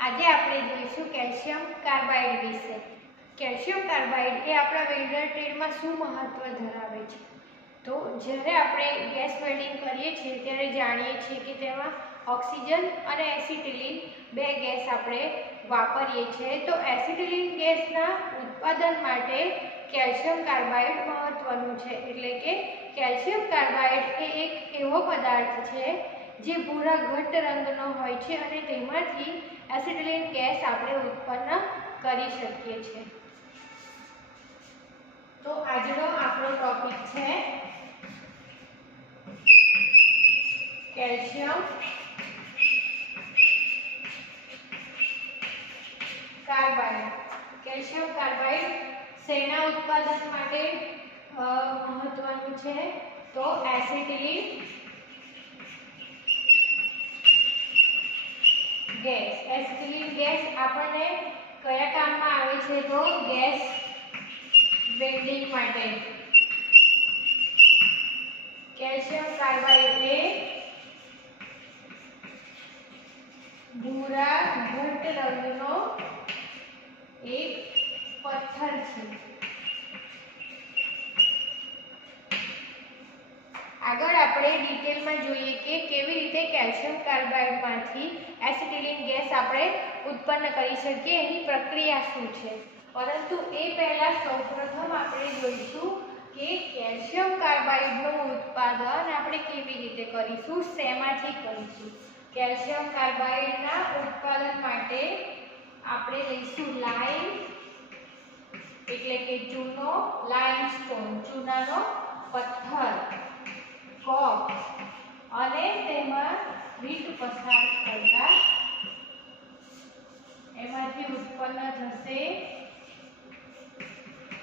આજે આપણે જોઈશું કેલ્શિયમ કાર્બાઇડ વિશે। કેલ્શિયમ કાર્બાઇડ એ આપણા વેલ્ડર ટ્રેડમાં શું મહત્વ ધરાવે છે? તો જ્યારે આપણે ગેસ વેલ્ડિંગ કરીએ છીએ ત્યારે જાણીએ છીએ કે તેમાં ઓક્સિજન અને એસિટિલિન બે ગેસ આપણે વાપરીએ છીએ। તો એસિટિલિન ગેસના ઉત્પાદન માટે કેલ્શિયમ કાર્બાઇડ મહત્વનું છે। એટલે કે કેલ્શિયમ કાર્બાઇડ એ એક એવો પદાર્થ છે જે ભૂરા ઘટ્ટ રંગનો હોય છે અને તેમાંથી એસિટિલિન ગેસ આપણે ઉત્પન્ન કરી શકીએ છીએ। તો આજનો આપણો ટોપિક છે કેલ્શિયમ કાર્બાઇડ। કેલ્શિયમ કાર્બાઇડ શેના ઉત્પાદન માટે મહત્વનું છે? તો એસિટિલિન ગેસ। એસિટિલિન ગેસ આપણને કયા કામમાં આવે છે? તો ગેસ વેલ્ડિંગ માટે। કેલ્શિયમ કાર્બાઇડ એ ભૂરા ઘટ્ટ રંગનો એક પથ્થર છે। આગળ આપણે ડિટેલમાં જોઈએ કે કેવી રીતે કેલ્શિયમ કાર્બાઇડમાંથી એસિટિલિન ગેસ આપણે ઉત્પન્ન કરી શકીએ, એની પ્રક્રિયા શું છે। પરંતુ એ પહેલા સૌપ્રથમ આપણે જોઈશું કે કેલ્શિયમ કાર્બાઇડનું ઉત્પાદન આપણે કેવી રીતે કરીશું, શેમાંથી કરીશું। કેલ્શિયમ કાર્બાઇડના ઉત્પાદન માટે આપણે લઈશું લાઇમ એટલે કે ચૂનો, લાઇમસ્ટોન ચૂનાનો પથ્થર, કોક અને તેમાં હીટ પસાર કરતા એમાંથી ઉત્પન્ન થશે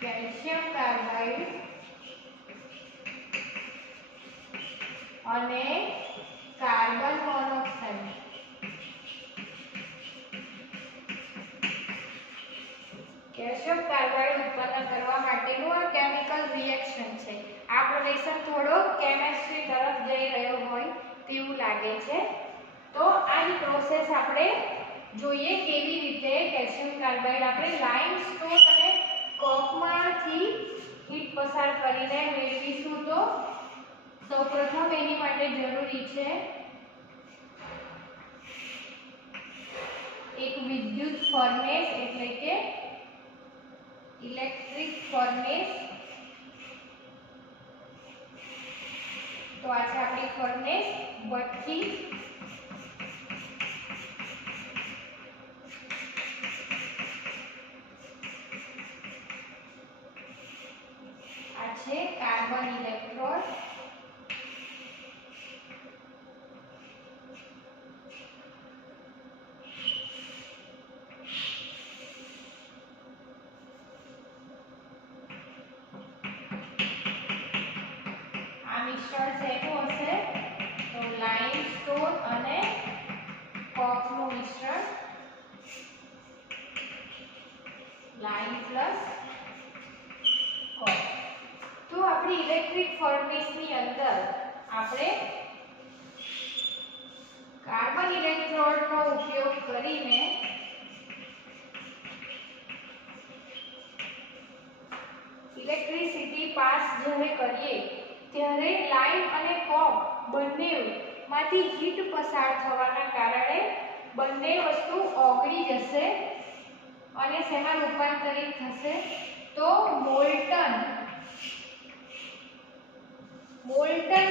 કેલ્શિયમ કાર્બાઇડ અને કાર્બન મોનોક્સાઇડ। કેલ્શિયમ કાર્બાઇડ ઉત્પન્ન કરવા માટેનું આ કેમિકલ રિએક્શન છે। આ પ્રક્રિયા થોડો કેમિસ્ટ્રી તરફ જઈ રહ્યો હોય તેવું લાગે છે। તો આની પ્રોસેસ આપણે જોઈએ કેવી રીતે કેલ્શિયમ કાર્બાઇડ આપણે લાઇમસ્ટોન અને કોકમાંથી હીટ પસાર કરીને મેળવીશું। તો સૌપ્રથમ એની માટે જરૂરી છે એક વિદ્યુત ફર્નેસ એટલે કે ઇલેક્ટ્રિક ફર્નેસ। તો આ છે આપણી ફર્નેસ, ભઠ્ઠી। આ છે કાર્બન ઇલેક્ટ્રોડ। મિશ્રણ શેનું હશે? તો લાઇમસ્ટોન અને કોકનું મિશ્રણ, લાઇમ પ્લસ કોક। તો આપણી ઇલેક્ટ્રિક ફર્નેસની અંદર આપણે કાર્બન ઇલેક્ટ્રોડનો ઉપયોગ કરીને ઇલેક્ટ્રિસિટી પાસ જ્યારે કરીએ ત્યારે લાઇમ અને કોક બંનેમાંથી હીટ પસાર થવાના કારણે બંને વસ્તુ ઓગળી જશે અને શેમાં રૂપાંતરિત થશે? તો મોલ્ટન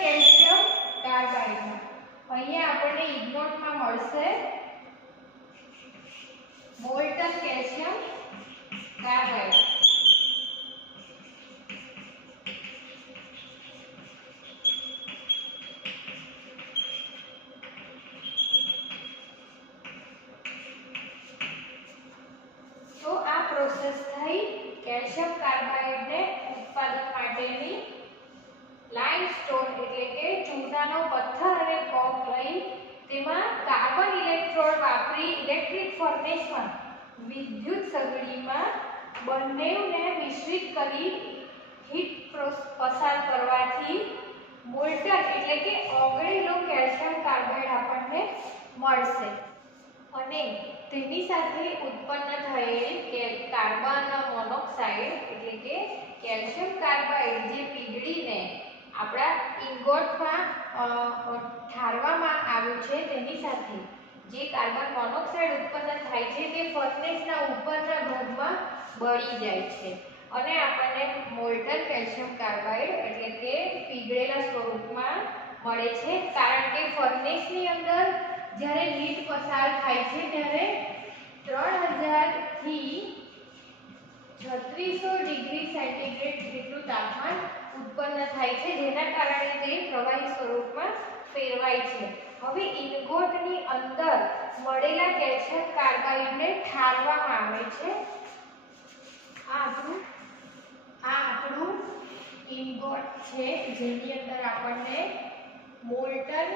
કેલ્શિયમ કાર્બાઇડ। અહીંયા આપણને ઇગ્નોટમાં મળશે મોલ્ટન કેલ્શિયમ કાર્બાઇડ। પ્રોસેસ થઈ કેલ્શિયમ કાર્બાઇડને ઉત્પાદન માટેની લાઇમસ્ટોન એટલે કે ચૂનાનો પથ્થર અને કોક લઈ તેમાં કાર્બન ઇલેક્ટ્રોડ વાપરી ઇલેક્ટ્રિક ફર્નેસમાં વિદ્યુત સગડીમાં બંનેને મિશ્રિત કરી હીટ પસાર કરવાથી મોલ્ટન એટલે કે ઓગળેલો કેલ્શિયમ કાર્બાઇડ આપણને મળશે। અને તેની સાથે ઉત્પન્ન થયેલ કાર્બન મોનોક્સાઇડ એટલે કે કેલ્શિયમ કાર્બાઇડ જે પીગળીને આપણા ઇંગોટમાં ઠારવામાં આવ્યું છે તેની સાથે જે કાર્બન મોનોક્સાઇડ ઉત્પન્ન થાય છે તે ફર્નેસના ઉપરના ભાગમાં બળી જાય છે અને આપણને મોલ્ટન કેલ્શિયમ કાર્બાઇડ એટલે કે પીગળેલા સ્વરૂપમાં મળે છે, કારણ કે ફર્નેસની અંદર જ્યારે હીટ પસાર થાય છે ત્યારે 3000 થી 3600 ડિગ્રી સેન્ટીગ્રેડ જેટલું તાપમાન ઉત્પન્ન થાય છે, જેના કારણે તે પ્રવાહી સ્વરૂપમાં ફેરવાય છે. હવે ઇંગોટની અંદર મળેલા કેલ્શિયમ કાર્બાઇડને ઠારવામાં આવે છે. આ આપણું ઇંગોટ છે જેની અંદર આપણને મોલ્ટન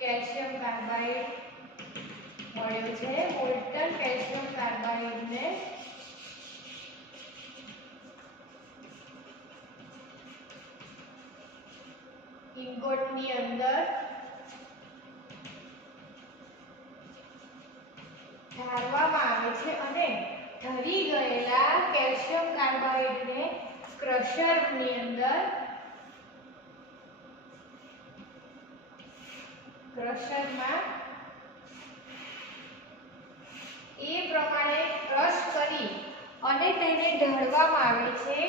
કેલ્શિયમ કાર્બાઇડ મળ્યો છે. મોલ્ટન કેલ્શિયમ કાર્બાઇડને ઇંગોટની અંદર ઠારવામાં આવે છે અને ઠરી ગયેલા કેલ્શિયમ કાર્બાઇડને ક્રશરની અંદર ક્રશરમાં એ પ્રમાણે ક્રશ કરી અને તેને ઢળવામાં આવે છે,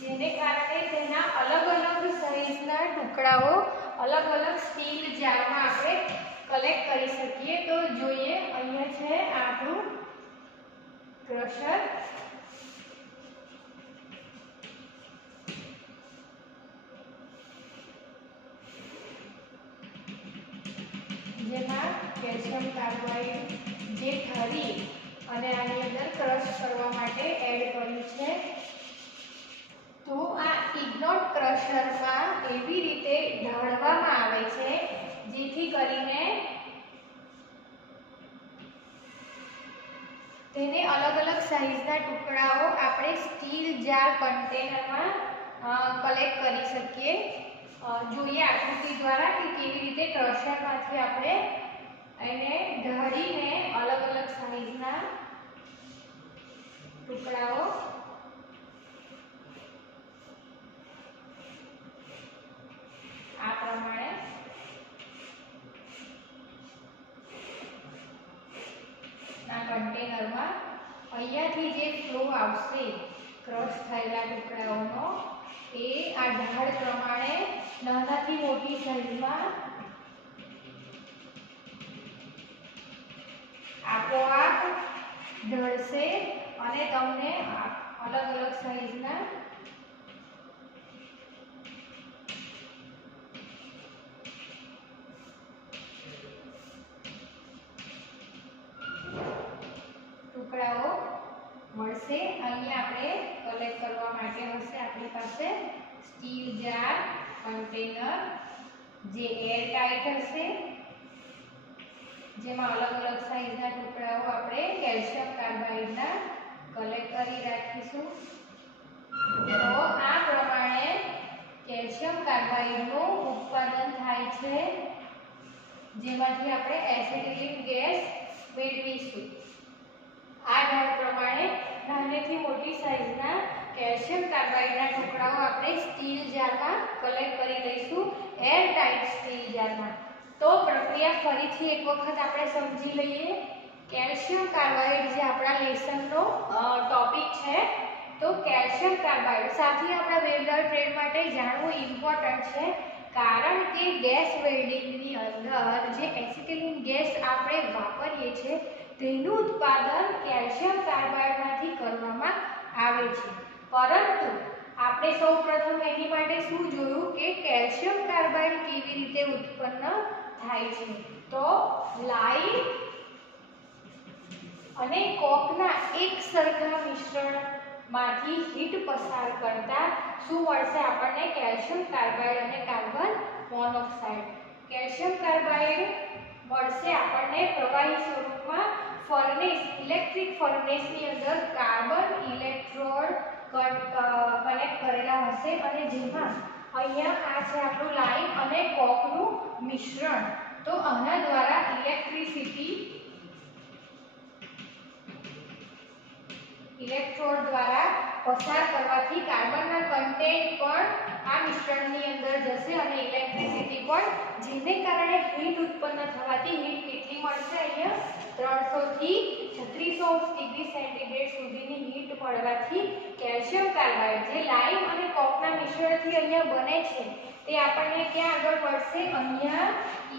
જેને કારણે તેના અલગ અલગ સાઈઝના ટુકડાઓ અલગ અલગ સ્ટીલ જારમાં આપણે કલેક્ટ કરી શકીએ. તો જોઈએ, અહીંયા છે આપણું ક્રશર. જેમાં કેલ્શિયમ કાર્બાઇડ જે ઠરી અને આની અંદર ક્રશ કરવા માટે એડ કર્યું છે. તો આ ઇગ્નોટ ક્રશરમાં એવી રીતે ઢાળવામાં આવે છે જેથી કરીને તેને અલગ અલગ સાઈઝના ટુકડાઓ આપણે સ્ટીલ જાર કન્ટેનરમાં કલેક્ટ કરી શકીએ. જોઈએ આકૃતિ દ્વારા કે કેવી રીતે ક્રશરમાંથી આપણે એને ઢાળીને અલગ અલગ સાઈઝના ટુકડાઓ આ પ્રમાણે ના કન્ટેનરમાં અહીંયાથી જે ફ્લો આવશે ક્રશ થયેલા ટુકડાઓનો એ આ ઢાળ પ્રમાણે નાનાથી મોટી સાઈઝમાં આપોઆપ ઢળશે અને તમને અલગ અલગ સાઈઝના ટુકડાઓ મળશે. અહીંયા આપણે કલેક્ટ કરવા માટે હશે આપણી પાસે સ્ટીલ જાર કન્ટેનર જે એર ટાઈટ હશે, જેમાં અલગ અલગ સાઈઝના ટુકડાઓ આપણે કેલ્શિયમ કાર્બાઇડના કલેક્ટ કરી રાખીશું. તો આ પ્રમાણે કેલ્શિયમ કાર્બાઇડનું ઉત્પાદન થાય છે, જેમાંથી આપણે એસિટિલિન ગેસ મેળવીશું. આ ઢાળ પ્રમાણે નાનેથી મોટી સાઈઝના કેલ્શિયમ કાર્બાઇડના ટુકડાઓ આપણે સ્ટીલ જારમાં કલેક્ટ કરી લઈશું, એર ટાઈટ સ્ટીલ જારમાં. તો પ્રક્રિયા ફરીથી એક વખત આપણે સમજી લઈએ. કેલ્શિયમ કાર્બાઇડ જે આપણા લેસનનો ટોપિક છે, તો કેલ્શિયમ કાર્બાઇડ સાથે આપણા વેલ્ડર ટ્રેડ માટે જાણવું ઇમ્પોર્ટન્ટ છે, કારણ કે ગેસ વેલ્ડિંગની અંદર જે એસિટિલિન ગેસ આપણે વાપરીએ છીએ તેનું ઉત્પાદન કેલ્શિયમ કાર્બાઇડમાંથી કરવામાં આવે છે. પરંતુ આપણે સૌપ્રથમ એની માટે શું જોયું કે કેલ્શિયમ કાર્બાઇડ કેવી રીતે ઉત્પન્ન થાય છે. તો લાઇમ અને કોકના એક સરખા મિશ્રણમાંથી હીટ પસાર કરતા શું મળશે આપણને? કેલ્શિયમ કાર્બાઇડ અને કાર્બન મોનોક્સાઇડ. કેલ્શિયમ કાર્બાઇડ મળશે આપણને પ્રવાહી સ્વરૂપમાં ફર્નેસ ઇલેક્ટ્રિક ફર્નેસની અંદર કાર્બન ઇલેક્ટ્રોડ કનેક્ટ કરેલા હશે અને જેમાં અહીંયા આ છે આપણું લાઇમ અને કોકનું મિશ્રણ. તો આના દ્વારા ઇલેક્ટ્રિસિટી ઇલેક્ટ્રોડ દ્વારા પસાર કરવાથી કાર્બનના કન્ટેન્ટ પણ આ મિશ્રણની અંદર જશે અને ઇલેક્ટ્રિસિટી પણ, જેને કારણે હીટ ઉત્પન્ન થવાથી હીટ કેટલી મળશે? અહીંયા 300 થી 3600 ડિગ્રી સેન્ટીગ્રેડ સુધીની હીટ મળવાથી કેલ્શિયમ કાર્બાઇડ જે લાઇમ અને કોકના મિશ્રણથી અહીંયા બને છે તે આપણને ક્યાં આગળ મળશે? અહીંયા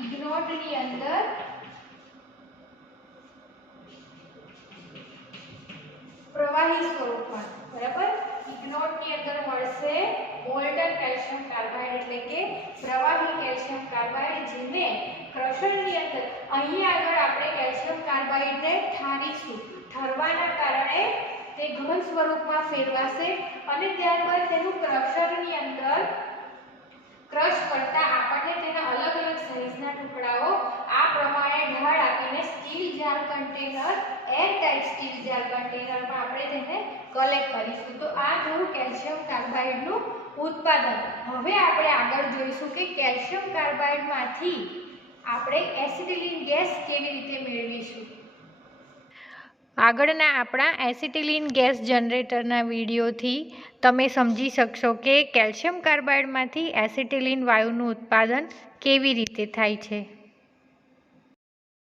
ઇગ્નોટની અંદર પ્રવાહી સ્વરૂપમાં, બરાબર, ઇગ્નોટની અંદર મળશે મોલ્ટન કેલ્શિયમ કાર્બાઇડ એટલે કે પ્રવાહી કેલ્શિયમ કાર્બાઇડ, જેને ક્રશરની અંદર અહીં આગળ આપણે કેલ્શિયમ કાર્બાઇડને ઠારીશું. ઠરવાના કારણે તે ઘન સ્વરૂપમાં ફેરવાશે અને ત્યારબાદ તેનું ક્રશરની અંદર ક્રશ કરતા આપણને તેના અલગ અલગ સાઈઝના ટુકડાઓ આ પ્રમાણે ઢાળ આપીને steel jar container, airtight steel jar કન્ટેનરમાં આપણે તેને કલેક્ટ કરીશું. તો આ થયું કેલ્શિયમ કાર્બાઇડનું ઉત્પાદન. હવે આપણે આગળ જોઈશું કે કેલ્શિયમ કાર્બાઇડમાંથી આપણે એસિટિલિન ગેસ કેવી રીતે મેળવીશું. આગળના આપણા એસિટિલિન ગેસ જનરેટરના વિડીયોથી તમે સમજી શકશો કે કેલ્શિયમ કાર્બાઇડમાંથી એસિટિલિન વાયુનું ઉત્પાદન કેવી રીતે થાય છે.